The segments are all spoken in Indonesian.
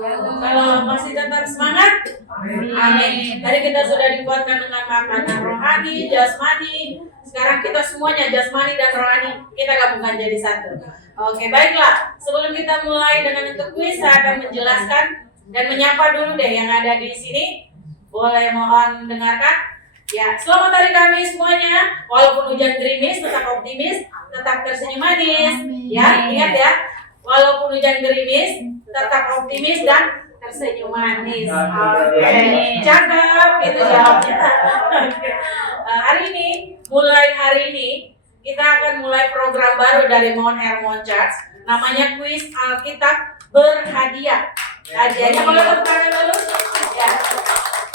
Kalau masih tetap semangat, amin. Tadi kita sudah dikuatkan dengan makanan rohani, jasmani. Sekarang kita semuanya jasmani dan rohani kita gabungkan jadi satu. Oke, baiklah. Sebelum kita mulai dengan untuk kuis, saya akan menjelaskan dan menyapa dulu deh yang ada di sini. Boleh mohon dengarkan? Ya, selamat hari Kamis semuanya. Walaupun hujan gerimis, tetap optimis, tetap tersenyum manis. Ya, ingat ya. Walaupun hujan gerimis, tetap optimis dan tersenyum manis. Oke, cakep itu jawabnya. Hari ini kita akan mulai program baru dari Mount Hermon Church. Namanya kuis Alkitab berhadiah. Hadiahnya boleh tepuk tangan dulu? Ya.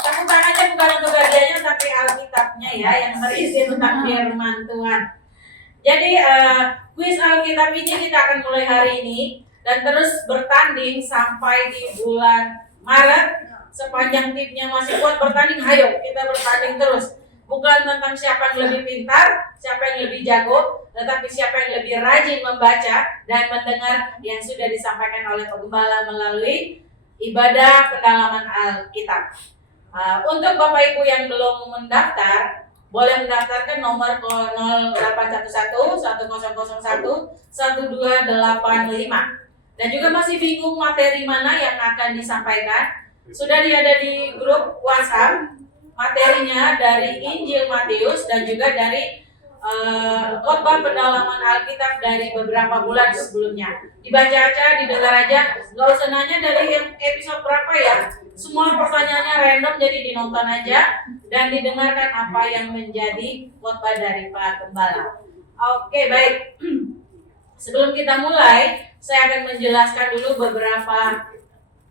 Tepuk tangannya bukan untuk hadiahnya tapi Alkitabnya ya yang berisi tentang firman Tuhan. Jadi kuis Alkitab ini kita akan mulai hari ini dan terus bertanding sampai di bulan Maret. Sepanjang timnya masih kuat bertanding, ayo kita bertanding terus. Bukan tentang siapa yang lebih pintar, siapa yang lebih jago, tetapi siapa yang lebih rajin membaca dan mendengar yang sudah disampaikan oleh pengembala melalui ibadah pendalaman Alkitab. Untuk Bapak Ibu yang belum mendaftar, boleh mendaftarkan nomor 0811 1001 1285. Dan juga masih bingung materi mana yang akan disampaikan, sudah ada di grup WhatsApp materinya dari Injil Matius dan juga dari khotbah pendalaman Alkitab dari beberapa bulan sebelumnya. Dibaca aja, didengar aja, nggak usah nanya dari episode berapa ya. Semua pertanyaannya random, jadi dinonton aja dan didengarkan apa yang menjadi khotbah dari Pak Gembala. Oke, baik. Sebelum kita mulai, saya akan menjelaskan dulu beberapa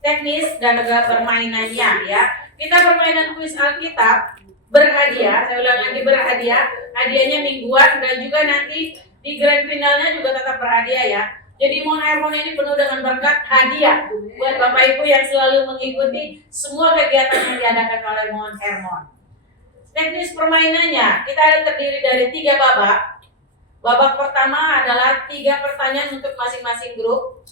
teknis dan juga permainannya ya. Kita permainan kuis Alkitab berhadiah, saya ulang lagi berhadiah. Hadiahnya mingguan dan juga nanti di grand finalnya juga tetap berhadiah ya. Jadi Mount Hermon ini penuh dengan berkat hadiah buat Bapak Ibu yang selalu mengikuti semua kegiatan yang diadakan oleh Mount Hermon. Teknis permainannya, kita ada terdiri dari 3 babak. Babak pertama adalah 3 pertanyaan untuk masing-masing grup.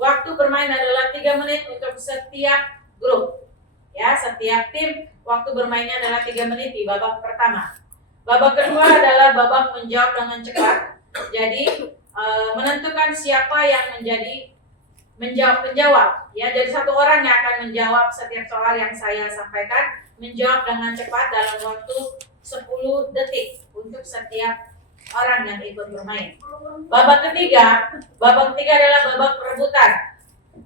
Waktu bermain adalah 3 menit untuk setiap grup. Ya, setiap tim waktu bermainnya adalah 3 menit di babak pertama. Babak kedua adalah babak menjawab dengan cepat. Jadi menentukan siapa yang menjadi menjawab. Ya, jadi satu orang yang akan menjawab setiap soal yang saya sampaikan, menjawab dengan cepat dalam waktu 10 detik untuk setiap orang yang ikut bermain. Babak ketiga adalah babak perebutan.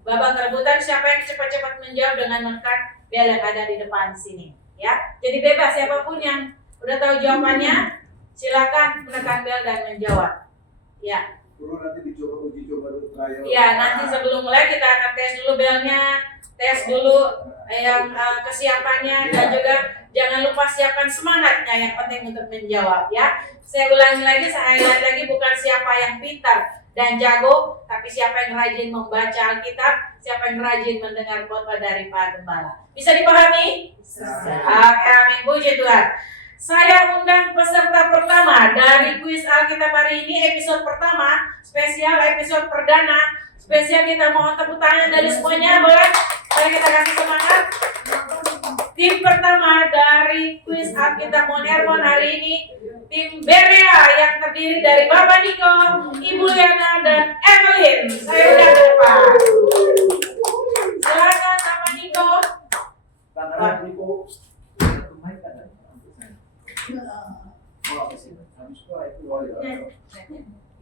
Babak perebutan siapa yang cepat-cepat menjawab dengan menekan bel yang ada di depan sini. Ya, jadi bebas siapapun yang udah tahu jawabannya, silakan menekan bel dan menjawab. Ya. Nanti dicoba uji coba dulu trial. Ya, nanti sebelum mulai kita akan tes dulu belnya, tes dulu yang kesiapannya dan juga jangan lupa siapkan semangatnya yang penting untuk menjawab ya. Saya ulangi lagi, saya highlight lagi, bukan siapa yang pintar dan jago, tapi siapa yang rajin membaca Alkitab, siapa yang rajin mendengar khotbah dari Pak Gembala. Bisa dipahami? Amin, puji Tuhan. Saya undang peserta pertama dari kuis Alkitab hari ini, episode pertama, spesial episode perdana. Spesial kita mohon tepuk tangan dari semuanya, boleh? Mari kita kasih semangat. Tim pertama dari kuis Alkitab Mount Hermon hari ini, tim Berea yang terdiri dari Bapak Niko, Ibu Liana, dan Evelyn. Saya undang ke depan. Silakan Bapak Niko. Bapak Niko.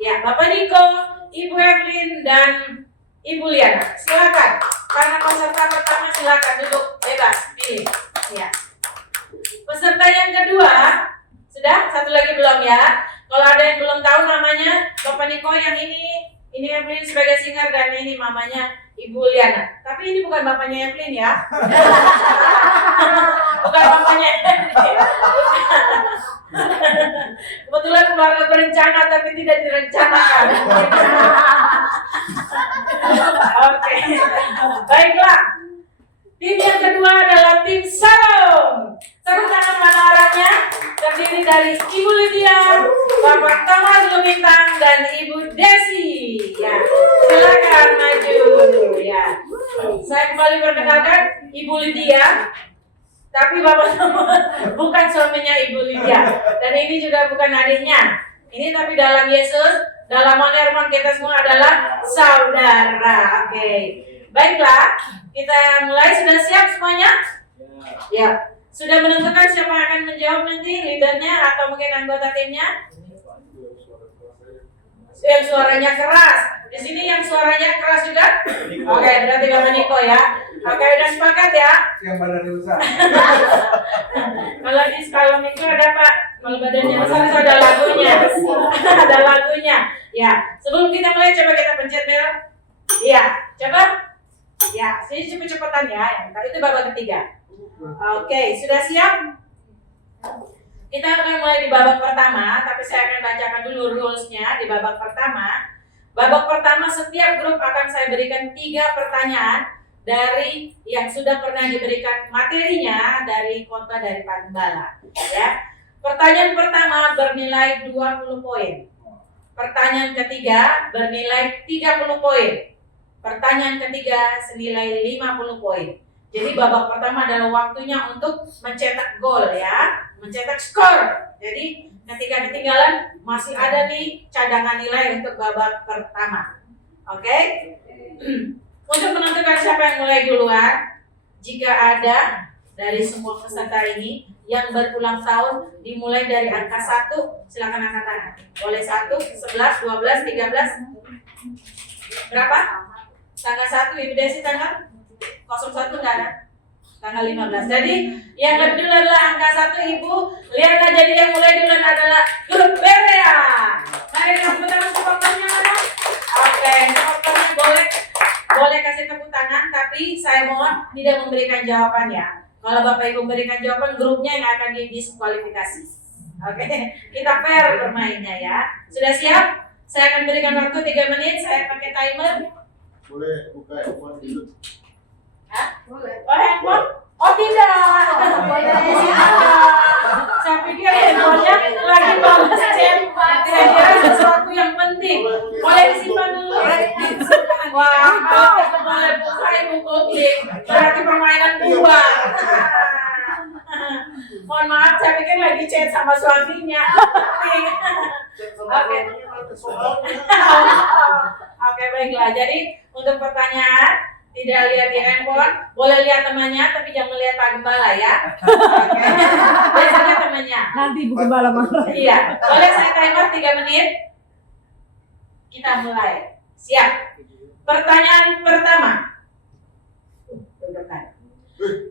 Ya, Bapak Niko, Ibu Evelyn, dan Ibu Liana. Silakan. Karena peserta pertama silakan duduk bebas, pilih. Ya. Peserta yang kedua, sudah? Satu lagi belum ya? Kalau ada yang belum tahu namanya, Bapak Niko yang ini Evelyn sebagai singer dan ini mamanya Ibu Liana. Tapi ini bukan bapaknya Evelyn ya. Bukan bapaknya Evelyn. Kebetulan keluarga berencana tapi tidak direncanakan. Oke. Baiklah. Tim yang kedua adalah tim Salom. Tepuk tangan mana orangnya? Terdiri dari Ibu Lydia, Bapak Thomas Lumintang, dan Ibu Desi. Ya, silakan maju. Ya, Saya kembali perkenalkan Ibu Lydia. Tapi Bapak bukan suaminya Ibu Lydia. Dan ini juga bukan adiknya. Ini tapi dalam Yesus, dalam Herman kita semua adalah saudara. Oke. Baiklah, kita mulai. Sudah siap semuanya? Ya. Sudah menentukan siapa yang akan menjawab nanti, leadernya atau mungkin anggota timnya? Yang suaranya keras. Di sini yang suaranya keras juga? Oke, berarti Bapak Niko ya. Oke, udah sepakat ya? Yang badannya besar. Kalau Niko ada Pak, kalau badannya besar itu ada lagunya. Ada lagunya. Ya, sebelum kita mulai coba kita pencet bel. Iya, coba. Ya, sini cepet-cepetan ya. Itu babak ketiga. Oke, sudah siap? Kita akan mulai di babak pertama, tapi saya akan bacakan dulu rules-nya di babak pertama. Babak pertama, setiap grup akan saya berikan 3 pertanyaan dari yang sudah pernah diberikan materinya dari khotbah dari Pak Gembala. Ya. Pertanyaan pertama bernilai 20 poin. Pertanyaan ketiga bernilai 30 poin. Pertanyaan ketiga senilai 50 poin. Jadi babak pertama adalah waktunya untuk mencetak gol ya, mencetak skor. Jadi ketika ketinggalan masih ada nih cadangan nilai untuk babak pertama. Oke? Untuk menentukan siapa yang mulai duluan, jika ada dari semua peserta ini yang berulang tahun dimulai dari angka 1, silakan angkat tangan. Boleh 1, 11, 12, 13. Berapa? Tanggal 1 Ibu Desi tanggal 01 enggak ada? Tanggal 15. Jadi yang lebih dulu adalah angka 1 Ibu. Lihat jadi yang mulai duluan adalah grup Berea. Mari tepuk tangan supporternya mana? Oke, supporternya boleh kasih tepuk tangan, tapi saya mohon tidak memberikan jawaban ya. Kalau Bapak Ibu memberikan jawaban, grupnya yang akan didiskualifikasi. Oke, kita fair bermainnya ya. Sudah siap? Saya akan berikan waktu 3 menit. Saya pakai timer. Boleh buka handphone dulu. Hah? Boleh. Oh, handphone? Oh, tidak. Saya pikir handphonenya lagi balas chat. Kira-kira sesuatu yang penting. Boleh disimpan dulu. Wah, kalau boleh buka Ibu Kuklik, berarti permainan bubar. Mohon maaf, saya pikir lagi chat sama suaminya. Oke. Oke, baiklah. Jadi untuk pertanyaan tidak lihat di handphone, boleh lihat temannya, tapi jangan lihat Pak Gembala ya. Oke. Biasanya temannya. Nanti Ibu Gembala marah. Iya. Boleh saya timer 3 menit. Kita mulai. Siap. Pertanyaan pertama.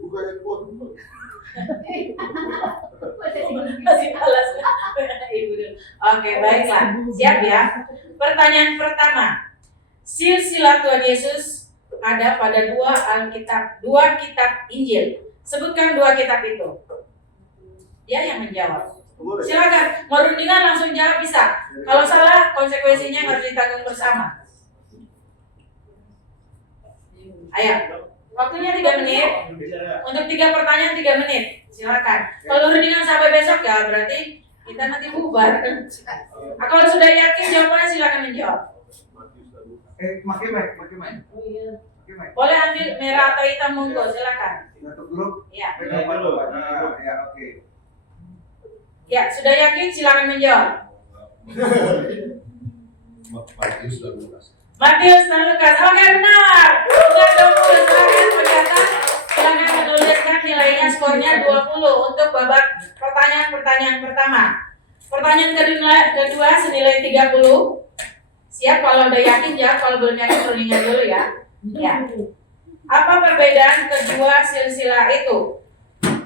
Buka handphone. Masih balas Ibu dulu. Oke, baiklah. Siap ya. Pertanyaan pertama. Silsilah Tuhan Yesus ada pada 2 kitab Injil. Sebutkan 2 kitab itu. Dia yang menjawab. Silakan, mau rundingan langsung jawab bisa. Kalau salah, konsekuensinya harus ditanggung bersama. Ayo, waktunya 3 menit. Untuk 3 pertanyaan 3 menit. Silakan. Kalau rundingan sampai besok ya berarti kita nanti bubar. Kalau sudah yakin jawabannya silakan menjawab. Pakai mic. Boleh ambil merah atau hitam monggo, silakan. Satu grup. Ya. Ya, oke. Ya, sudah yakin silakan menjawab. Matius dan Lukas. Oke, benar. Sudah 20, silakan pencatat. Silakan menuliskan nilainya, skornya 20 untuk babak pertanyaan pertama. Pertanyaan kedua senilai 30. Siap, kalau udah yakin jawab, kalau belum yakin rundingan dulu ya. Ya. Apa perbedaan kedua silsilah itu?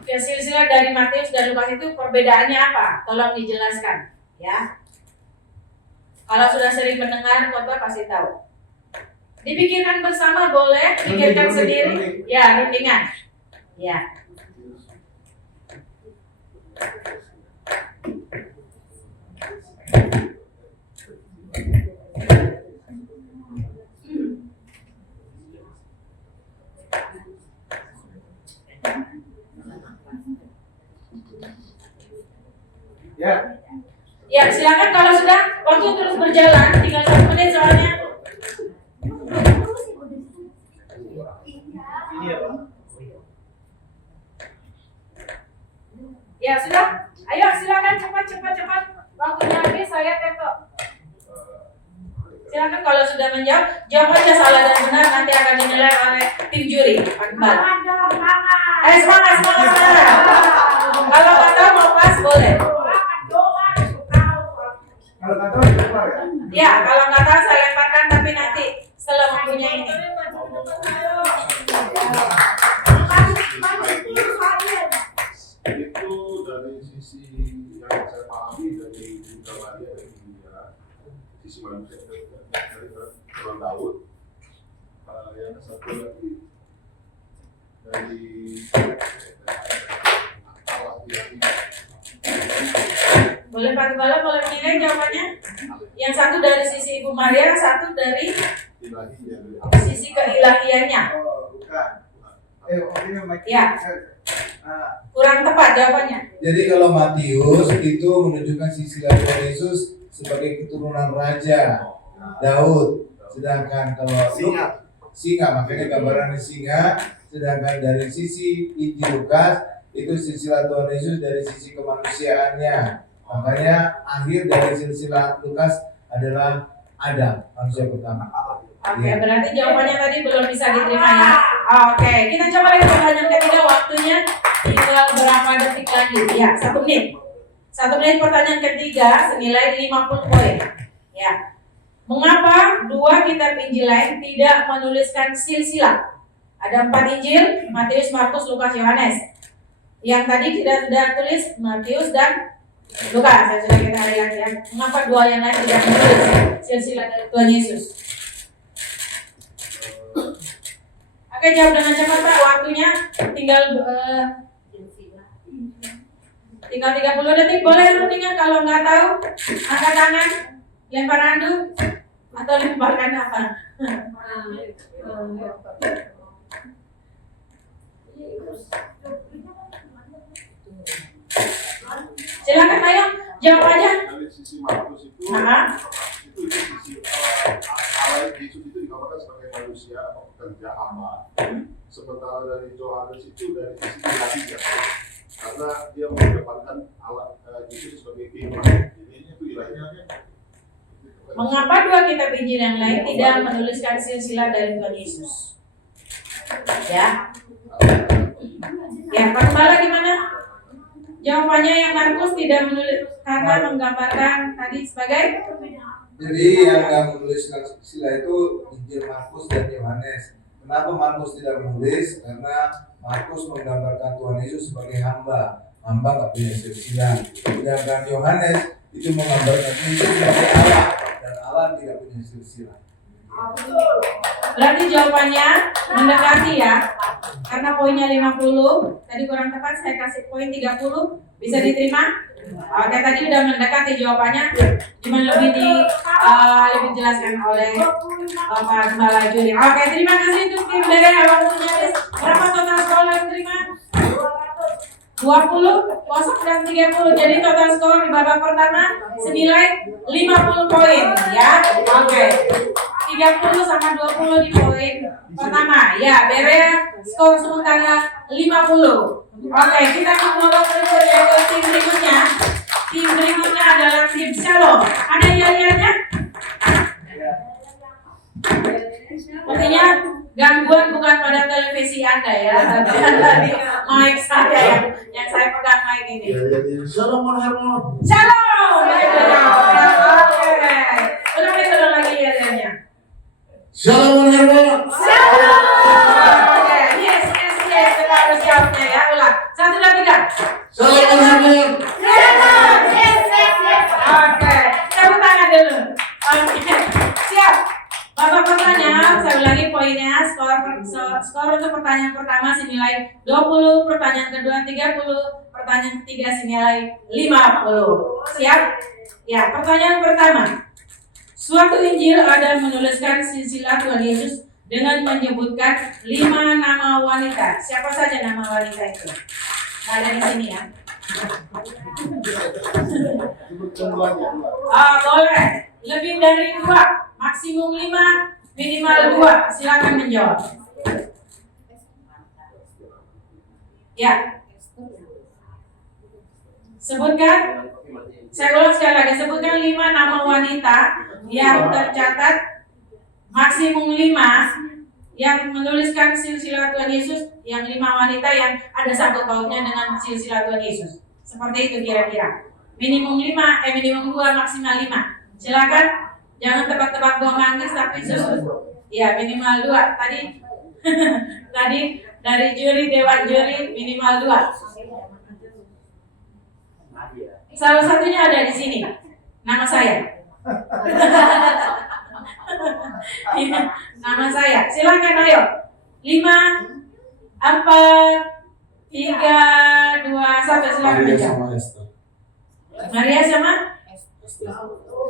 Ya, silsilah dari Matius dan Lukas itu perbedaannya apa? Tolong dijelaskan, ya. Kalau sudah sering mendengar khotbah pasti tahu. Dipikirkan bersama boleh, pikirkan sendiri. Ya, rundingan. Ya. Ya. Ya, silakan kalau sudah waktu terus berjalan, tinggal 1 menit soalnya. Ya sudah, ayo silakan cepat. Waktunya habis, saya tetok. Silakan kalau sudah menjawab, jawab aja salah dan benar, nanti akan dinilai oleh tim juri. Semangat. Semangat. Kalau nggak tahu mau pas boleh. Kalau nggak tahu itu keluar ya? Ya, kalau nggak tahu saya lemparkan, tapi nanti setelah waktunya ini. Itu dari sisi yang saya pahami dari Bunda Maria dan India, sisi manusia dari Tuhan Daud, yang satu lagi dari Allah yang Boleh Pak Gembala, boleh menilai jawabannya? Yang satu dari sisi Ibu Maria, satu dari ilahi yang dari sisi keilahiannya. Oh, bukan. Ini Mike. Ya. Kurang tepat jawabannya. Jadi kalau Matius itu menunjukkan sisi Tuhan Yesus sebagai keturunan Raja Daud, sedangkan kalau singa, makanya gambarannya singa. Sedangkan dari sisi Injil Lukas itu silsilah Tuhan Yesus dari sisi kemanusiaannya. Makanya akhir dari silsilah Lukas adalah Adam, manusia pertama. Oke, berarti jawabannya tadi belum bisa diterima ya. Oke, kita coba lihat pertanyaan ketiga, waktunya tinggal berapa detik lagi? Ya, 1 menit. 1 menit pertanyaan ketiga senilai 50 poin. Ya. Mengapa 2 kitab Injil lain tidak menuliskan silsilah? Ada 4 Injil, Matius, Markus, Lukas, Yohanes. Yang tadi kita sudah tulis Matius dan Lukas. Saya sudah kita lihat ya. Mengapa 2 yang lain tidak menulis silsilah dari Tuhan Yesus? Oke, jawab dengan cepat Pak. Waktunya tinggal 30 detik. Boleh rutingan, kalau nggak tahu angkat tangan, lempar handuk, atau lemparkan apa? Silakan ayo jawab aja. dari sisi Markus itu Nah. itu sisi Allah Yesus itu dikatakan sebagai manusia atau pekerja hamba. Sementara dari Yohanes itu dari sisi ilahinya, karena dia mendapatkan Allah Yesus sebagai firman. Jadi itu ilahinya. Mengapa 2 kitab Injil yang lain tidak menuliskan silsilah dari Tuhan Yesus? Ya. Ya, Pak Gembala gimana? Jawabannya yang Markus tidak menulis karena menggambarkan tadi sebagai Jadi yang nggak menuliskan silsilah itu Injil Markus dan Yohanes. Kenapa Markus tidak menulis? Karena Markus menggambarkan Tuhan Yesus sebagai hamba nggak punya silsilah. Sedangkan Yohanes itu menggambarkan Yesus sebagai Allah dan Allah tidak punya silsilah. berarti jawabannya mendekati ya. Karena poinnya 50, tadi kurang tepat saya kasih poin 30, bisa diterima? Oke, tadi udah mendekati jawabannya, cuma lebih dijelaskan oleh Bapak Gembala Juri. Oke, terima kasih untuk tim dari waktunya habis. Berapa total skor yang diterima? 20, kosong dan 30. Jadi total skor di babak pertama senilai 50 poin ya. Oke. 30 sama 20 di poin pertama. Ya, beres skor sementara 50. Oke, kita ngobrol berikutnya ke tim berikutnya. Tim berikutnya adalah tim Shalom. Ada yang lihatnya? Artinya gangguan bukan pada televisi Anda ya, tapi di mic saya yang saya pegang mic ini. Shalom Hermon. Shalom. Oke. Ulang lagi ya. Shalom Hermon. Oke, yes. Kita harus jawabnya ya. Ulang. 1, 2, 3. Shalom Hermon. Oke. Tepuk tangan dulu. Oke. Siap. Bapak pertanyaan, saya ulangi poinnya. Skor untuk pertanyaan pertama senilai 20, pertanyaan kedua 30, pertanyaan ketiga senilai 50. Siap? Ya, pertanyaan pertama. Suatu Injil ada menuliskan silsilah Tuhan Yesus dengan menyebutkan 5 nama wanita. Siapa saja nama wanita itu? Ada di sini ya. Boleh. Lebih dari 2, maksimum 5, minimal 2. Silakan menjawab. Ya. Sebutkan, saya ulang sekali lagi, sebutkan 5 nama wanita yang tercatat maksimum 5 yang menuliskan silsilah Tuhan Yesus, yang 5 wanita yang ada sangkut pautnya dengan silsilah Tuhan Yesus. Seperti itu kira-kira. Minimum 5, minimum 2, maksimal 5. Silakan, jangan tebak-tebak buah manggis tapi susu. Ya, minimal 2. Tadi tadi dari juri, dewan juri minimal 2. Salah satunya ada di sini. Nama saya. Ya, nama saya. Silakan ayo. 5, 4, 3, 2, 1. Silakan Maria aja. sama Esther. Maria sama?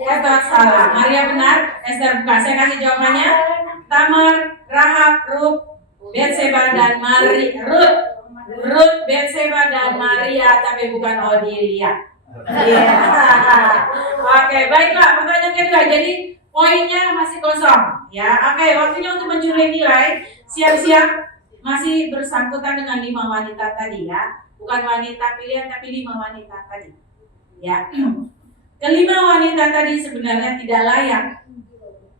Esther salah. Maria benar. Esther bukan. Saya kasih jawabannya. Tamar, Rahab, Ruth, Betseba dan Maria. Ruth, Betseba dan Maria, tapi bukan Odilia. Iya. Oke, baiklah. Pertanyaan kedua. Jadi poinnya masih kosong. Ya, oke. Waktunya untuk mencuri nilai. Siap-siap. Masih bersangkutan dengan 5 wanita tadi ya. Bukan wanita pilihan, tapi 5 wanita tadi. Ya. Kelima wanita tadi sebenarnya tidak layak.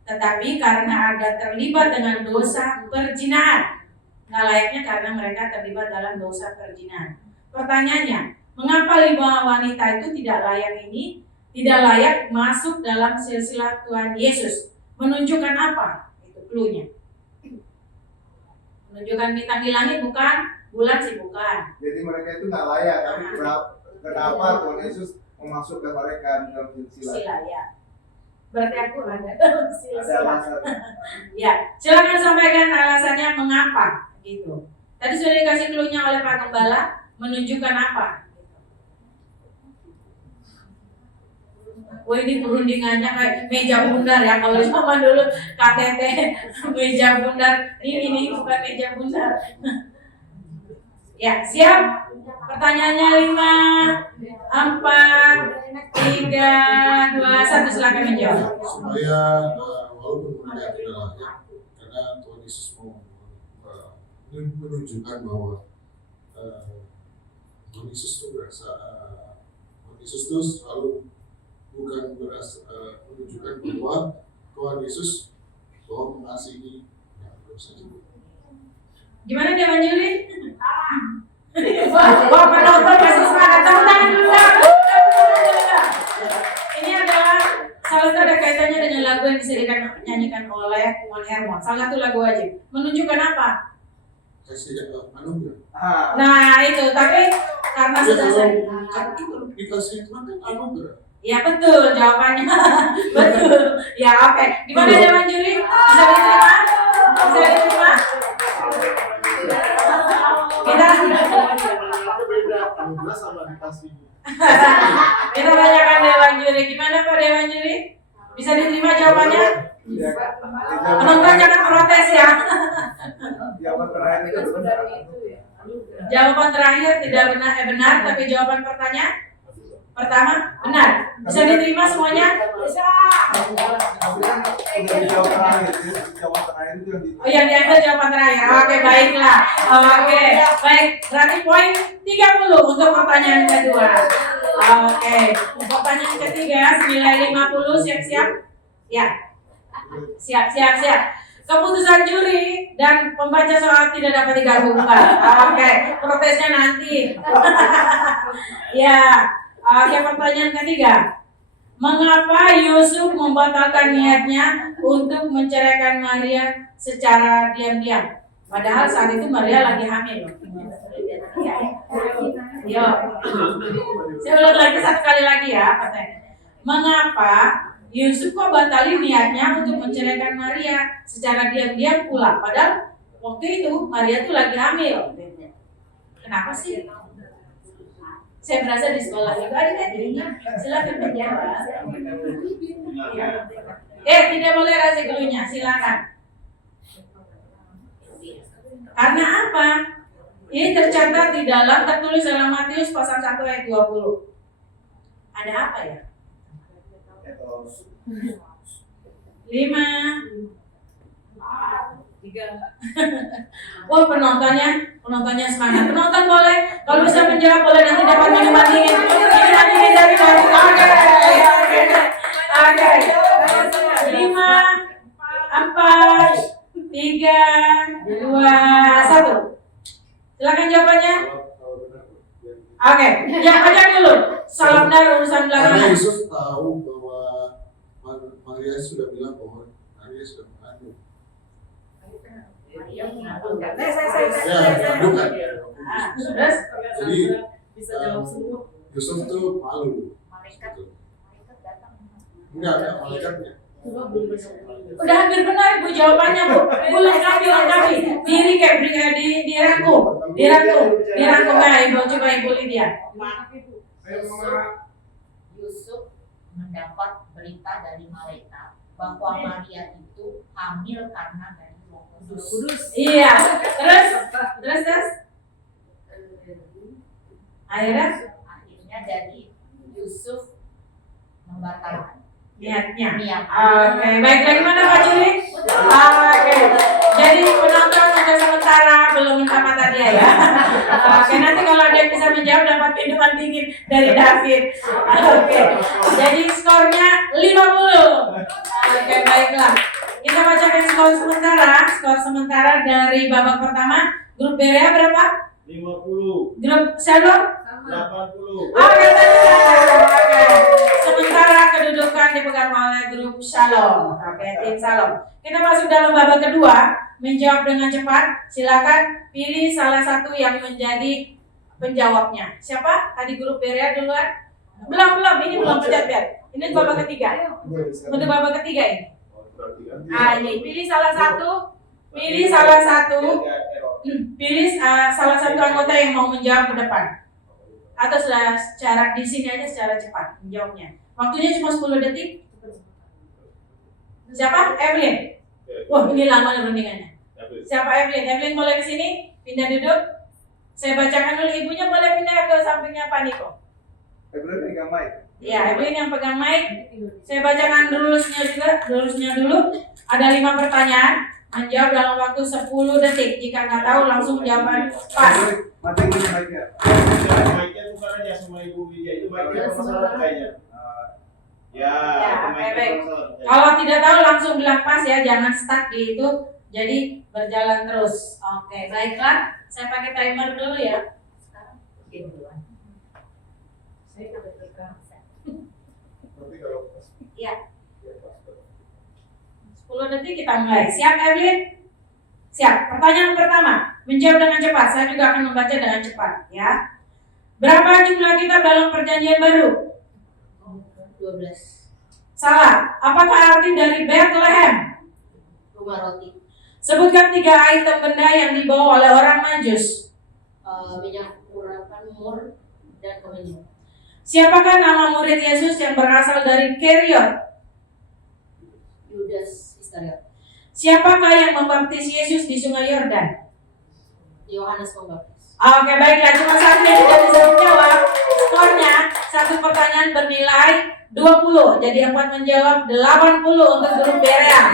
Tetapi karena ada terlibat dengan dosa perzinahan. Nggak layaknya karena mereka terlibat dalam dosa perzinahan. Pertanyaannya, mengapa 5 wanita itu tidak layak masuk dalam silsilah Tuhan Yesus? Menunjukkan apa? Itu cluenya. Menunjukkan bintang di langit bukan, bulan sih bukan. Jadi mereka itu nggak layak, tapi kenapa Tuhan Yesus memasukkan mereka dalam silsilah? Sila ya. Berarti aku ada dalam Ada silsilah. alasannya. Ya, silakan sampaikan alasannya mengapa gitu. Tadi sudah dikasih cluenya oleh Pak Gembala, menunjukkan apa? Wah, ini perundingannya kayak meja bundar ya. Kalau zaman dulu KTT meja bundar, ini bukan meja bundar. Ya, siap? Pertanyaannya 5, 4, 3, 2, 1. Silakan menjawab. Supaya walaupun mereka tidak layak, karena Tuhan Yesus mau menunjukkan bahwa Tuhan Yesus itu Tuhan Yesus itu selalu bukan menunjukkan bahwa Tuhan Yesus bahwa mengasihi saja. Gimana dia Manjuri? Wah, penonton masih semangat. Tepuk tangan dulu. Ini adalah salah satu ada kaitannya dengan lagu yang bisa dinyanyikan oleh Mon Hermon. Salah satu lagu aja. Menunjukkan apa? Kasih anugerah. Nah itu, tapi karena sudah saya Kan kita dikasih Tuhan kan anugerah. ya betul jawabannya. Betul. Ya oke. Gimana dia Manjuri? Bisa diterima? Bisa diterima? Kita Beda anugerah sama dikasih. kita tanyakan Dewan Juri. Gimana Pak Dewan Juri? Bisa diterima jawabannya? Penonton jangan protes ya. Jawaban terakhir itu benar. Jawaban terakhir tidak benar, tapi jawaban pertama benar. Bisa diterima semuanya? Oh yang diambil jawaban terakhir. Oke, baiklah. Oke, baik. Berarti poin 30 untuk pertanyaan kedua. Oke, pertanyaan ketiga senilai 50. Siap-siap? Ya. Siap. Keputusan juri dan pembaca soal tidak dapat digabungkan. Oke, protesnya nanti. Ya. Oke, pertanyaan ketiga. Mengapa Yusuf membatalkan niatnya untuk menceraikan Maria secara diam-diam? Padahal saat itu Maria lagi hamil. Yo. Saya ulang lagi satu kali lagi ya, katanya. Mengapa Yusuf kok batalin niatnya untuk menceraikan Maria secara diam-diam pula? Padahal waktu itu Maria tuh lagi hamil. Kenapa sih? Saya merasa di sekolah juga ada dirinya. Silakan menjawab. Tidak boleh kasih cluenya. Silakan. Karena apa? Ini tercatat di dalam tertulis dalam Matius pasal 1 ayat 20. Ada apa ya? 5, 4, 3, Wah, penontonnya semangat. Penonton boleh, kalau bisa menjawab boleh nanti dapat minuman dingin. Minuman dingin dari Oke. 5, 4, 3, 2, 1. Silakan jawabannya. Oke, yang baca dulu. Salam benar urusan Karena belakangan. Yusuf tahu bahwa Maria sudah bilang bahwa Maria sudah mengandung. Ya, mengandung kan. Terus? Jadi Bisa jawab semua. Yusuf tuh malu. Enggak, malaikatnya. Udah hampir benar Bu jawabannya Bu. Bu lengkapi. Dirangkum. Nah, Ibu coba Ibu Lydia. Yusuf mendapat berita dari malaikat bahwa Maria itu hamil karena dari Roh Kudus. Iya. Terus. Akhirnya Jadi Yusuf membatalkan niatnya. niat. Oke, baik dari mana Pak Juli? Oke. Jadi penonton untuk sementara belum minta mata dia ya. Oke, nanti kalau ada yang bisa menjawab dapat minuman dingin dari David. Oke. Jadi skornya 50. Oke, baiklah. Kita bacakan skor sementara dari babak pertama. Grup Berea berapa? 50, Grup Shalom? 80. Oke. Sementara kedudukan dipegang oleh grup Shalom. Oke, tim Shalom. Kita masuk dalam babak kedua. Menjawab dengan cepat. Silakan pilih salah satu yang menjadi penjawabnya. Siapa? Tadi grup Berea duluan? Belum. Ini belum pencet. Ini babak ketiga. Untuk babak ketiga ini. Ini pilih salah satu. Pilih salah satu anggota yang mau menjawab ke depan. Atau secara di sini aja secara cepat menjawabnya. Waktunya cuma 10 detik. Siapa? Evelyn. Wah, ini lama rundingannya. Siapa Evelyn? Evelyn boleh ke sini, pindah duduk. Saya bacakan dulu, ibunya boleh pindah ke sampingnya Pak Niko. Evelyn pegang mic. Ya, Evelyn yang pegang mic. Saya bacakan rulusnya dulu. Ada 5 pertanyaan. Menjawab dalam waktu 10 detik. Jika nggak tahu langsung jawaban pas. Matiin dulu mic-nya. Mic-nya tukar aja sama Ibu Widya, itu mic-nya bermasalah kayaknya. Ya, mic-nya baik. bermasalah. Kalau tidak tahu langsung bilang pas ya, jangan stuck di itu. Jadi berjalan terus. Oke, baiklah. Saya pakai timer dulu ya. Sekarang begini duluan. Nanti kalau Iya. 10 detik kita mulai. Siap Evelyn? Siap. Pertanyaan pertama. Menjawab dengan cepat. Saya juga akan membaca dengan cepat ya. Berapa jumlah kitab dalam perjanjian baru? 12. Salah. Apakah arti dari Bethlehem? Rumah roti. Sebutkan 3 item benda yang dibawa oleh orang Majus. Minyak urapan, mur, dan kemenyan. Siapakah nama murid Yesus yang berasal dari Keriot? Yudas Iskariot. Siapakah yang membaptis Yesus di Sungai Yordan? Yohanes Pembaptis. Oke, baiklah. Cuma satu yang tidak bisa menjawab. Skornya, satu pertanyaan bernilai 20. Jadi 4 menjawab, 80 untuk grup Berea.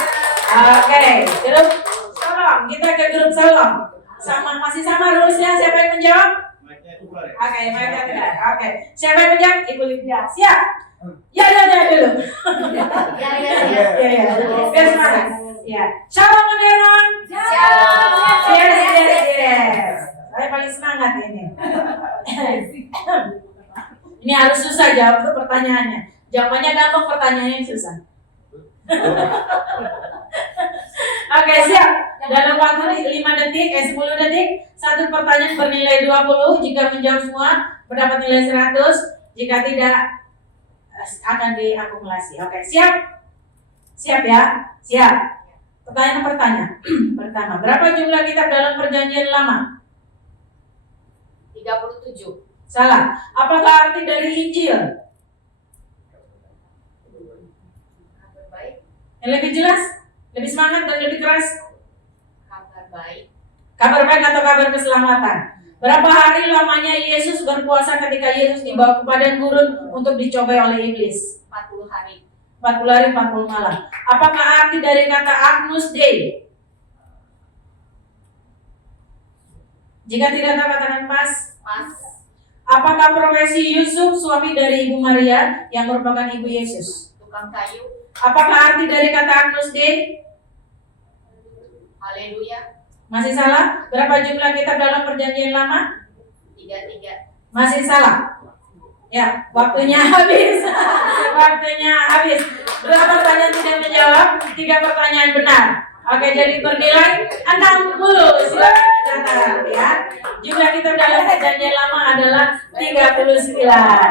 Oke, grup Shalom. Kita ke grup Shalom. Masih sama rulesnya. Siapa yang menjawab? Mic-nya tukar ya. Oke, baiklah tidak. Oke, siapa yang menjawab? Ibu Lydia. Siap? Ya dulu. Ya. Biar semangat. Ya. Shalom Monderon. Yes. Saya paling semangat ini. Ini harus susah jawab tuh pertanyaannya. Jawabannya gampang, pertanyaannya susah. Oke, siap. Dalam waktu 10 detik, satu pertanyaan bernilai 20. Jika menjawab semua, mendapat nilai 100. Jika tidak, akan diakumulasi. Oke, siap? Siap ya? Siap. Pertanyaan pertama. Berapa jumlah kitab dalam perjanjian lama? 37. Salah. Apakah arti dari Injil? Kabar baik. Yang lebih jelas? Lebih semangat dan lebih keras? Kabar baik. Kabar baik atau kabar keselamatan? Berapa hari lamanya Yesus berpuasa ketika Yesus dibawa ke padang gurun untuk dicobai oleh iblis? 40 hari. 40 hari 40 malam. Apakah arti dari kata Agnus Dei? Jika tidak tahu katakan pas. Pas. Apakah profesi Yusuf suami dari Ibu Maria yang merupakan ibu Yesus? Tukang kayu. Apakah arti dari kata Agnus Dei? Haleluya. Masih salah? Berapa jumlah kitab dalam perjanjian lama? 3. Masih salah? Ya, waktunya habis. Waktunya habis. 2 pertanyaan tidak menjawab, 3 pertanyaan benar. Oke, jadi bernilai 60. Silakan dicatat ya. Jumlah kitab dalam perjanjian lama adalah 39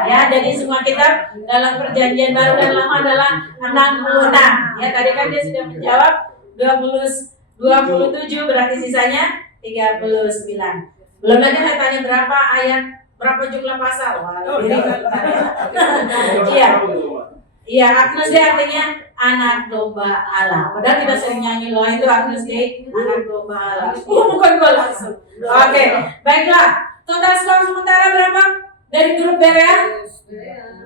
ya. Jadi semua kitab dalam perjanjian baru dan lama adalah 66. Ya, tadi kan dia sudah menjawab 27, berarti sisanya 39. Belum lagi saya tanya berapa ayat, berapa jumlah pasal. Wah, lebih ribet. Iya. Iya, Agnus Dei artinya anak domba Allah. Padahal kita sering nyanyi loh, itu Agnus Dei, anak domba Allah. Bukan gue langsung. Oke, baiklah. Total skor sementara berapa dari grup Berea?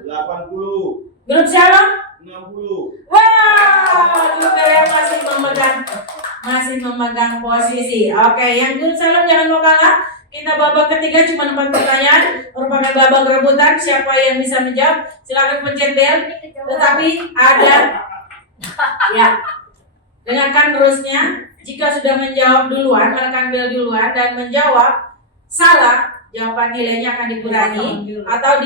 80. Grup Shalom? 60. Wow, grup Berea masih memegang posisi. Oke, yang grup Shalom jangan mau kalah. Kita babak ketiga cuma 4 pertanyaan, merupakan babak rebutan. Siapa yang bisa menjawab, silakan pencet bel. Tetapi ada, ya, dengarkan terusnya. Jika sudah menjawab duluan, menekan bel duluan dan menjawab salah, jawaban nilainya akan dikurangi. Atau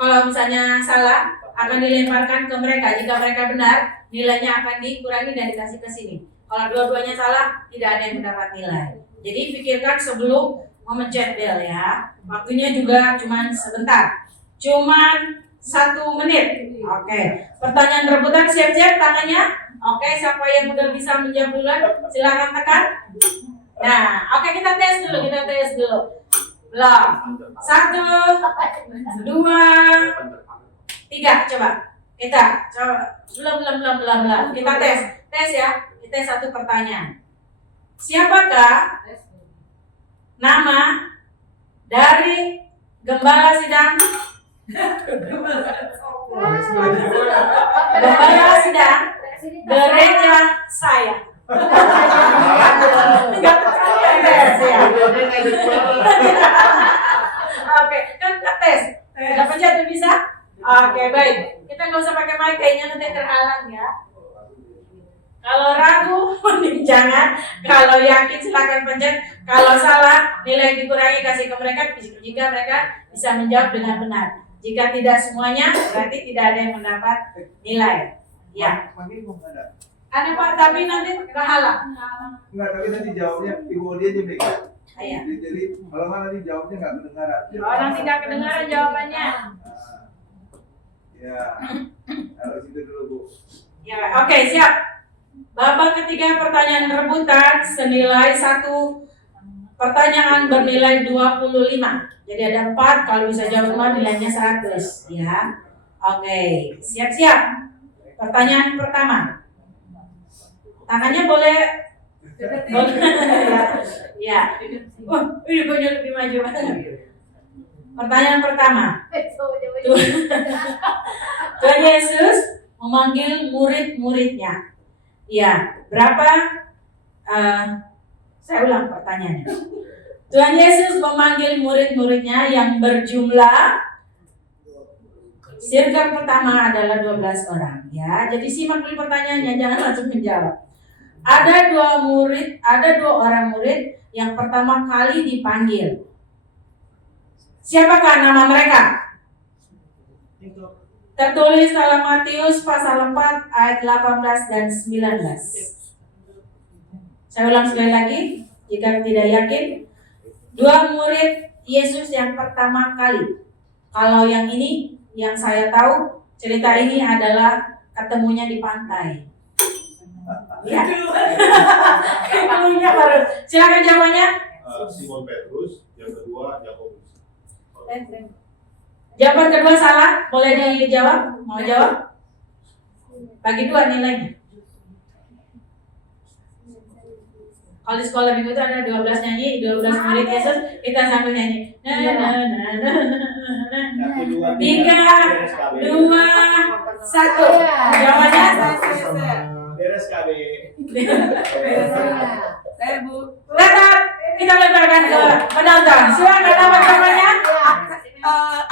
kalau misalnya salah, akan dilemparkan ke mereka. Jika mereka benar, nilainya akan dikurangi dan dikasih ke sini. Kalau dua-duanya salah, tidak ada yang mendapat nilai. Jadi pikirkan sebelum memencet bel ya. Waktunya juga cuman sebentar. Cuman 1 menit. Oke. Pertanyaan rebutan siap-siap tangannya. Oke, siapa yang udah bisa menjawab duluan silakan tekan. Nah, oke kita tes dulu. Belum. 1 2 3 coba. Kita coba. Belum. Kita tes. Tes ya. Kita 1 pertanyaan. Siapakah nama dari gembala sidang? Gembala sidang gereja saya. Enggak tes ya. Oke, kan tes. Udah pencet bisa? Oke, baik. Kita nggak usah pakai mic, kayaknya nanti terhalang ya. Kalau ragu, mending jangan. Kalau yakin silakan pencet. Kalau salah, nilai dikurangi kasih ke mereka jika mereka bisa menjawab dengan benar. Jika tidak semuanya, berarti tidak ada yang mendapat nilai. Ya. Ada Pak, tapi nanti kehalang. Enggak, tapi nanti jawabnya ibu dia aja megang. Iya. Jadi kalau nggak nanti jawabnya nggak kedengaran. Orang tidak kedengaran jawabannya. Ya, harus itu dulu Bu. Ya, oke, siap. Babak ketiga pertanyaan rebutan senilai 1 pertanyaan bernilai 25. Jadi ada 4, kalau bisa jawab semua nilainya 100 ya. Oke, siap-siap. Pertanyaan pertama. Tangannya boleh ya. Ini punya lebih maju. Pertanyaan pertama. Tuhan Yesus memanggil murid-muridnya. Ya, berapa? Saya ulang pertanyaannya. Tuhan Yesus memanggil murid-muridnya yang berjumlah sirkel pertama adalah 12 orang. Ya, jadi simak dulu pertanyaannya, jangan langsung menjawab. Ada 2 orang murid yang pertama kali dipanggil. Siapakah nama mereka? Tertulis dalam Matius pasal 4 ayat 18 dan 19. Saya ulang sekali lagi, jika tidak yakin. 2 murid Yesus yang pertama kali. Kalau yang ini, yang saya tahu, cerita ini adalah ketemunya di pantai. Ya. Ketemunya baru. Silakan jawabannya. Simon Petrus, yang kedua Yakobus. Jawaban kedua salah, boleh dijawab? Mau jawab? Bagi 2 nilainya. Kalau di sekolah minggu itu ada 12 nyanyi, 12 murid Yesus, kita sambil nyanyi. 3, 2, 1. Jawabannya? Beres KB. Tetap kita lemparkan ke penonton. Silakan nama namanya.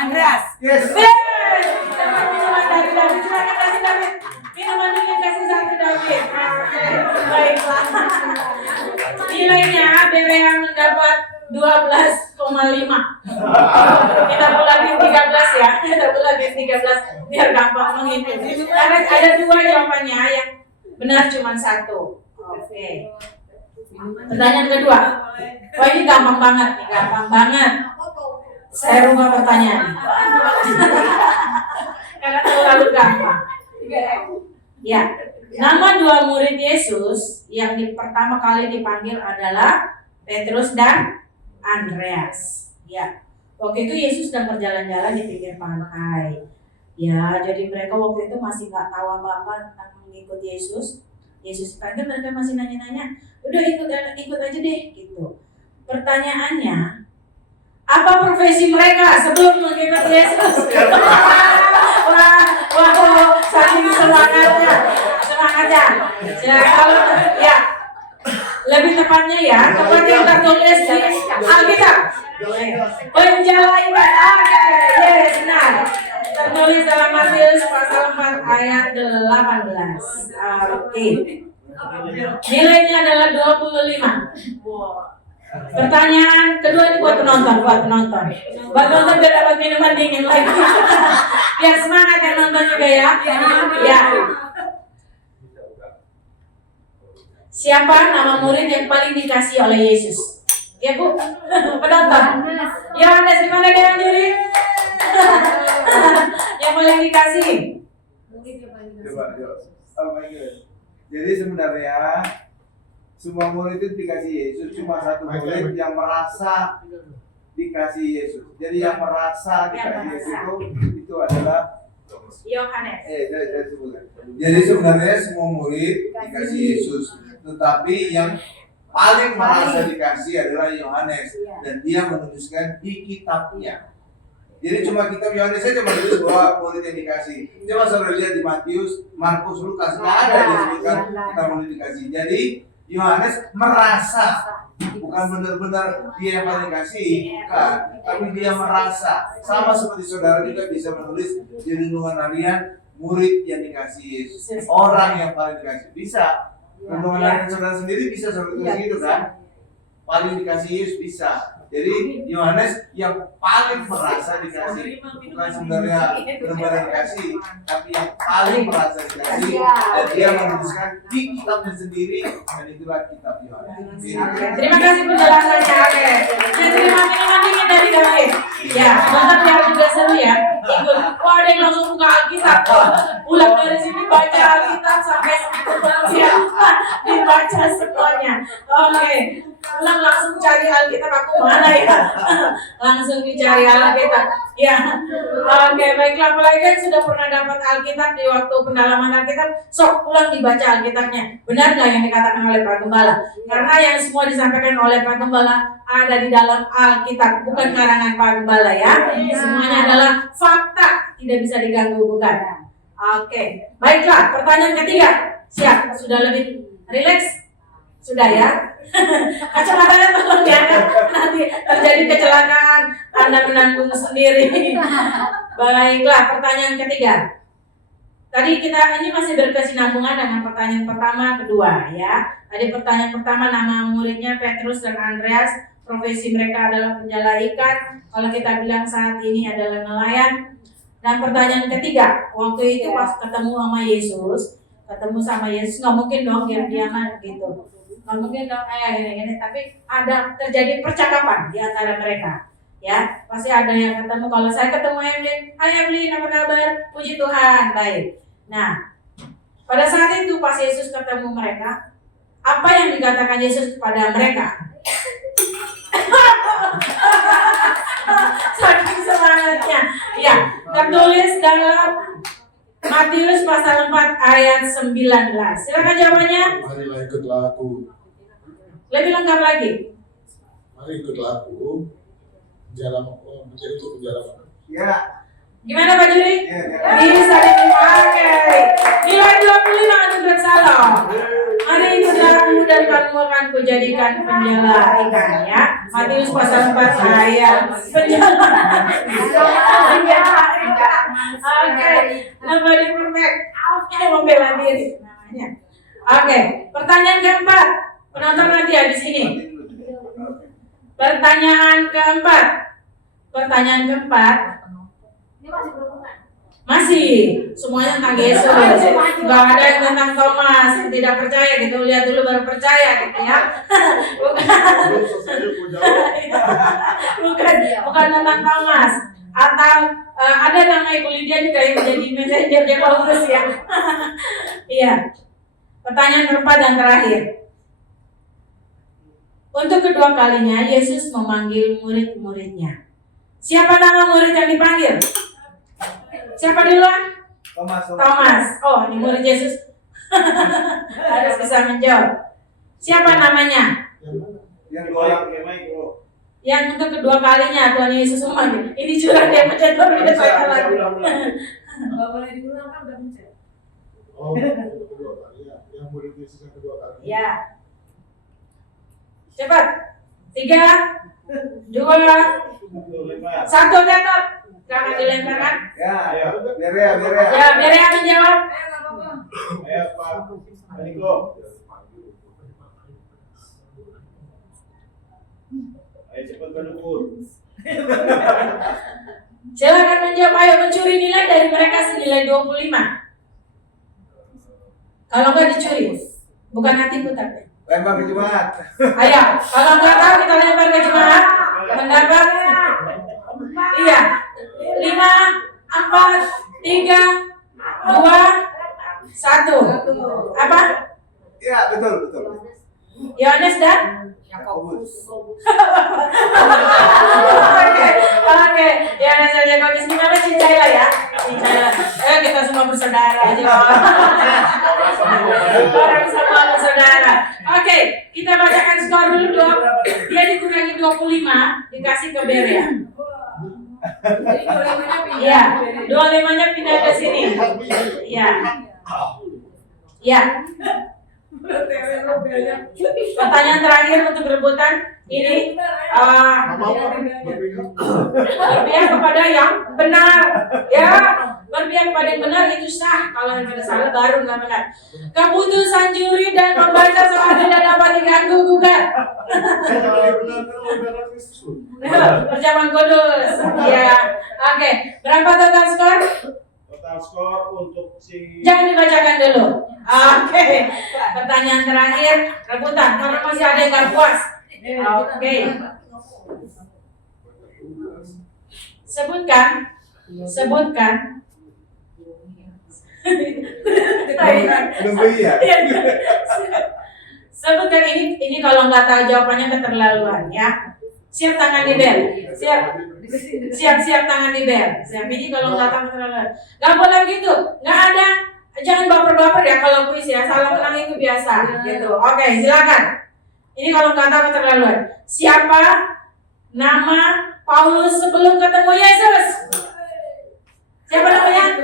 Andreas. Yes. Dapat minuman dari David. Silakan kasih David. Minuman dulu kasih satu David. Oke, baiklah. Nilainya Bereang mendapat 12,5. Kita bulatin 13 ya. Kita bulatin 13 biar gampang menghitung. Karena ada 2 jawabannya, yang benar cuma 1. Oke. Pertanyaan kedua. Wah, ini gampang banget nih, gampang banget. Saya rubah pertanyaan. Karena terlalu gampang. Ya, nama 2 murid Yesus yang pertama kali dipanggil adalah Petrus dan Andreas. Ya, waktu itu Yesus sedang berjalan-jalan di pinggir pantai. Ya, jadi mereka waktu itu masih nggak tahu apa-apa tentang mengikut Yesus. Yesus panggil, mereka masih nanya-nanya, udah ikut aja deh gitu. Pertanyaannya, apa profesi mereka sebelum mengikut Yesus? Wah, saking semangatnya. Ya, kalau ya lebih tepatnya ya, tempat yang tertulis di Alkitab. Penjala ibadah. Oke, yes, benar. Tertulis dalam Matius pasal 4 ayat 18. Oke. Nilainya adalah 25. Pertanyaan kedua ini buat penonton. Buat penonton biar dapat minuman dingin lagi. Biar semangat yang nonton juga ya. Ya. Siapa nama murid yang paling dikasih oleh Yesus? Ya Bu, penonton. Yohanes, gimana dia juri? Yang paling dikasih? Coba. Oh my God. Jadi sebenarnya semua murid itu dikasih Yesus, cuma 1 murid yang merasa dikasih Yesus. Jadi yang merasa dikasih Yesus itu adalah Yohanes. saya sebutkan. Jadi sebenarnya semua murid dikasih Yesus, tetapi yang paling merasa dikasih adalah Yohanes, dan dia menuliskan di kitabnya. Jadi cuma kitab Yohanes saja menulis bahwa murid yang dikasih. Coba saudara lihat di Matius, Markus, Lukas, nggak ada disebutkan kita murid dikasih. Jadi Yohanes merasa, bukan benar-benar dia yang paling dikasih, bukan, tapi dia merasa. Sama seperti saudara juga bisa menulis di renungan harian murid yang dikasih Yesus, orang yang paling dikasih, bisa. Renungan harian saudara sendiri bisa seperti itu kan? Paling dikasih Yesus bisa. Jadi Yohanes yang paling merasa dikasih, bukan sebenarnya benar-benar dikasih, tapi yang paling merasa dikasih, dan dia menuliskan di kitabnya sendiri, dan itulah kitab Yohanes. Terima kasih penjelasannya. Oke. Saya terima minuman dingin dari David. Ya, nonton biar juga seru ya. Ikut. Wah, ada yang langsung buka Alkitab. Pulang dari sini baca Alkitab sampai ya, dibaca semuanya. Oke. Pulang langsung cari Alkitab, aku mana ya? Langsung dicari Alkitab. Ya. Oke, baiklah, apalagi kan sudah pernah dapat Alkitab di waktu pendalaman Alkitab, sok pulang dibaca Alkitabnya. Benar nggak yang dikatakan oleh Pak Gembala? Karena yang semua disampaikan oleh Pak Gembala ada di dalam Alkitab, bukan karangan Pak Gembala ya. Semuanya adalah fakta, tidak bisa diganggu gugat. Oke, baiklah, pertanyaan ketiga. Siap, sudah lebih rileks? Sudah ya? Kacamatanya tolong diangkat, nanti terjadi kecelakaan, Anda menanggung sendiri. Baiklah, pertanyaan ketiga. Tadi kita ini masih berkesinambungan dengan pertanyaan pertama, kedua ya. Tadi pertanyaan pertama, nama muridnya Petrus dan Andreas, profesi mereka adalah penjala ikan. Kalau kita bilang saat ini adalah nelayan. Dan pertanyaan ketiga, waktu itu pas ketemu sama Yesus, nggak mungkin dong diam-diaman gitu. Nggak mungkin dong kayak gini-gini, tapi ada terjadi percakapan di antara mereka. Ya, pasti ada yang ketemu. Kalau saya ketemu Evelyn, hai Evelyn, apa kabar? Puji Tuhan, baik. Nah, pada saat itu pas Yesus ketemu mereka, apa yang dikatakan Yesus kepada mereka? Saking semangatnya. Ya, tertulis dalam Matius pasal 4 ayat 19. Silakan jawabannya. Marilah ikutlah aku. Lebih lengkap lagi. Mari ikutlah aku. Menjadi untuk penjara. Ya, Gimana Pak Juri? Iya. Bisa dipakai. Nilai 25 untuk bersalah. Hari ini terangmu dan kamu akan kujadikan penjala ikan ya. Matius pasal 4 ayat penjala. Oke, nobody perfect. Oke, membela diri namanya. Oke, pertanyaan keempat. Penonton nanti ya di sini. Pertanyaan keempat. Pertanyaan keempat. Ini masih berhubungan. Masih, semuanya tentang Yesus. Gak ada yang tentang Thomas yang tidak percaya gitu. Lihat dulu baru percaya gitu ya. Belum selesai mau jawab. bukan tentang Thomas. Atau ada nama Ibu Lydia juga yang menjadi messenger dia Paulus ya. Iya. Pertanyaan keempat dan terakhir. Untuk kedua kalinya Yesus memanggil murid-muridnya. Siapa nama murid yang dipanggil? Siapa duluan? Thomas. Oh, ini murid Yesus. Harus bisa menjawab. Siapa namanya? Yang Yang untuk kedua kalinya Tuhan Yesus memanggil. Ini curang dia pencet baru dia saya lagi. Nggak boleh diulang kan udah pencet. Oh, kedua kali ya. Yang murid Yesus yang kedua kali. Ya. Cepat. 3, 2, 1 tetap. Jangan dilemparkan. Ya, biar ya. Ya, biar yang menjawab. Nggak apa-apa. Ayo Pak Niko. Ayo cepat berdukur. Silakan menjawab. Ayo mencuri nilai dari mereka senilai 25. Kalau nggak dicuri, bukan hatiku tapi. Lempar ke jemaat. Ayo, kalau nggak tahu kita lempar ke jemaat. Mendapat? Iya. 5, 4, 3, 2, 1. Apa? Iya, betul. Yohanes dan? Yakobus. Oke. Yohanes dan Yakobus gimana Cincayla ya? Cincayla. Kita semua bersaudara aja. Orang semua bersaudara. Oke, kita bacakan skor dulu dong. Dia dikurangi 25, dikasih ke Berea. Iya, 25-nya pindah ke sini. Iya. Iya. Pertanyaan terakhir untuk rebutan ini berpihak kepada yang benar, ya, berpihak kepada yang benar itu sah. Kalau yang salah baru nggak benar. Keputusan juri dan pembaca soal tidak dapat diganggu gugat. Perjamuan kudus, ya. Oke, berapa total skor? Total skor untuk si Jangan dibacakan dulu. Oke. Pertanyaan terakhir, rebutan karena masih ada yang nggak puas. Oke. Sebutkan. Nunggu ya. Sebutkan ini kalau nggak tahu jawabannya keterlaluan ya. Siap tangan di bel. Siap tangan di bel. Siap ini kalau nggak tahu keterlaluan. Nggak boleh gitu. Nggak ada. Jangan baper-baper ya kalau kuis ya. Salah menang itu biasa. Gitu. Oke, silakan. Ini kalau nggak tahu keterlaluan. Siapa nama Paulus sebelum ketemu Yesus? Siapa namanya?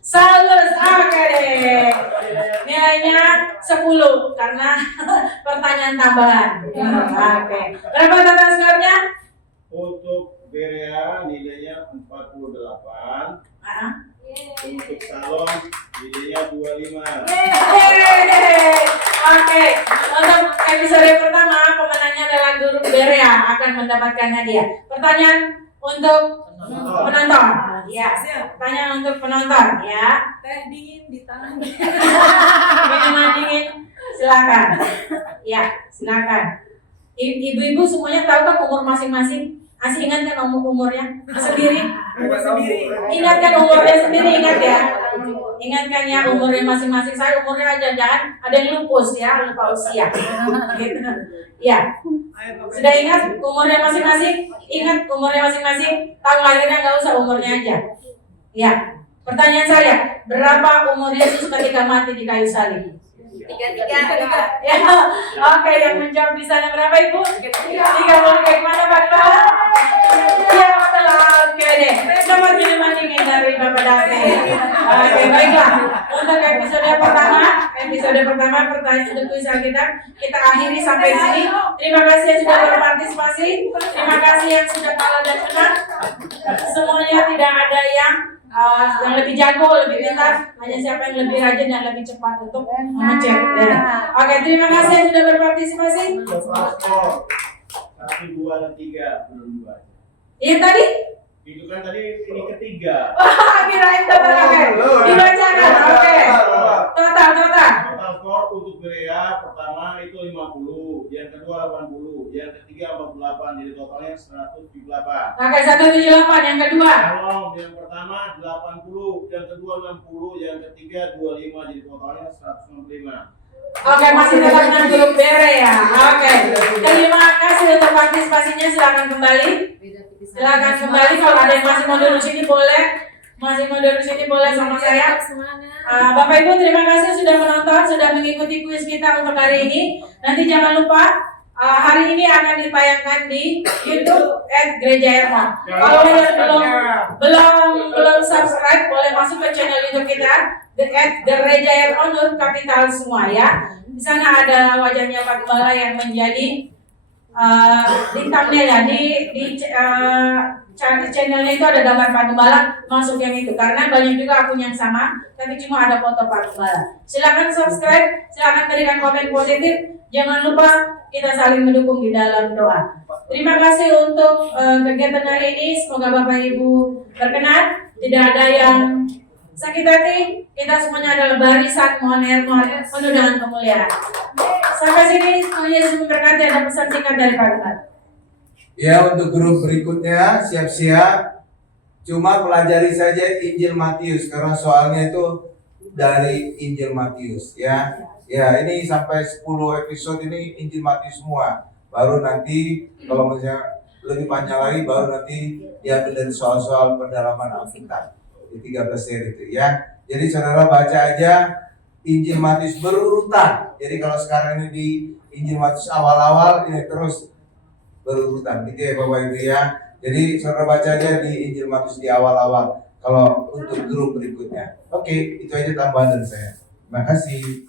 Saulus. Oke deh. Nilainya 10 karena pertanyaan tambahan. Oke. Berapa total skornya? untuk Berea nilainya 48. Untuk Salon nilainya 25. Oke. Untuk episode pertama pemenangnya adalah guru Berea akan mendapatkan hadiah. Pertanyaan untuk penonton. Ya. Pertanyaan untuk penonton ya. Teh dingin di tangan. Minuman dingin silakan. Ya, silakan. Ibu-ibu semuanya tahu kan umur masing-masing? Masih ingat kan umurnya sendiri? Ingat kan umurnya sendiri, ingat ya? Ingat kan ya umurnya masing-masing. Saya umurnya aja jangan ada yang lupus ya, lupa usia. Gitu. Ya. Sudah ingat umurnya masing-masing? Ingat umurnya masing-masing? Tahun lahirnya nggak usah umurnya aja. Ya. Pertanyaan saya, berapa umur Yesus ketika mati di kayu salib? 3. Ya, oke, yang menjawab di sana berapa Ibu? 3 boleh kayak mana Pak? Ya, betul. Oke deh. Selamat jadi manding Oke, baiklah. Untuk episode pertama pertanyaan untuk kuis Alkitab kita akhiri sampai di sini. Terima kasih yang sudah berpartisipasi. Terima kasih yang sudah kalah dan menang. Semuanya tidak ada yang lebih jago, lebih pintar, hanya siapa yang lebih rajin dan lebih cepat untuk mengecek. Oke, terima kasih yang sudah berpartisipasi. Skor 1, 2, dan 3 belum dua. Iya tadi? Itu kan tadi ini ketiga. Kirain total, oke. Dibacakan, oke. Total. Total skor untuk Berea pertama itu 50, yang kedua 80, yang ketiga 48, jadi totalnya 178. Oke, 178 yang kedua. Kalau yang pertama 80, yang kedua 60, yang ketiga 25, jadi totalnya 165. Oke, masih tetap dengan grup Bere ya. Oke. Terima kasih untuk partisipasinya. Silakan kembali. Kalau ada yang masih mau duduk sini boleh. Sama saya. Bapak Ibu, terima kasih sudah menonton, sudah mengikuti kuis kita untuk hari ini. Nanti jangan lupa hari ini akan ditayangkan di YouTube @Gereja Erma. Kalau belum subscribe, boleh masuk ke channel YouTube kita @Gereja Erma kapital semua ya. Di sana ada wajahnya Pak Gembala yang menjadi di thumbnail ya, channelnya itu ada gambar Pak Gembala, masuk yang itu karena banyak juga akun yang sama tapi cuma ada foto Pak Gembala. Silakan subscribe, silakan berikan komen positif. Jangan lupa kita saling mendukung di dalam doa. Terima kasih untuk kegiatan hari ini. Semoga Bapak Ibu berkenan, tidak ada yang sakit hati. Kita semuanya adalah barisan mohon penuh dengan kemuliaan. Sampai sini, Tuhan Yesus memberkati. Ada pesan singkat dari Pak Gembala. Ya, untuk grup berikutnya siap-siap. Cuma pelajari saja Injil Matius karena soalnya itu dari Injil Matius ya. Ya, ini sampai 10 episode ini Injil Matius semua. Baru nanti kalau misalnya lebih panjang lagi baru nanti diambil dari soal-soal pendalaman Alkitab di 13 seri itu ya. Jadi saudara baca aja Injil Matius berurutan. Jadi kalau sekarang ini di Injil Matius awal-awal ini terus berurutan gitu ya Bapak Ibu ya. Jadi saudara baca aja di Injil Matius di awal-awal kalau untuk grup berikutnya. Oke, itu aja tambahan dari saya. Terima kasih.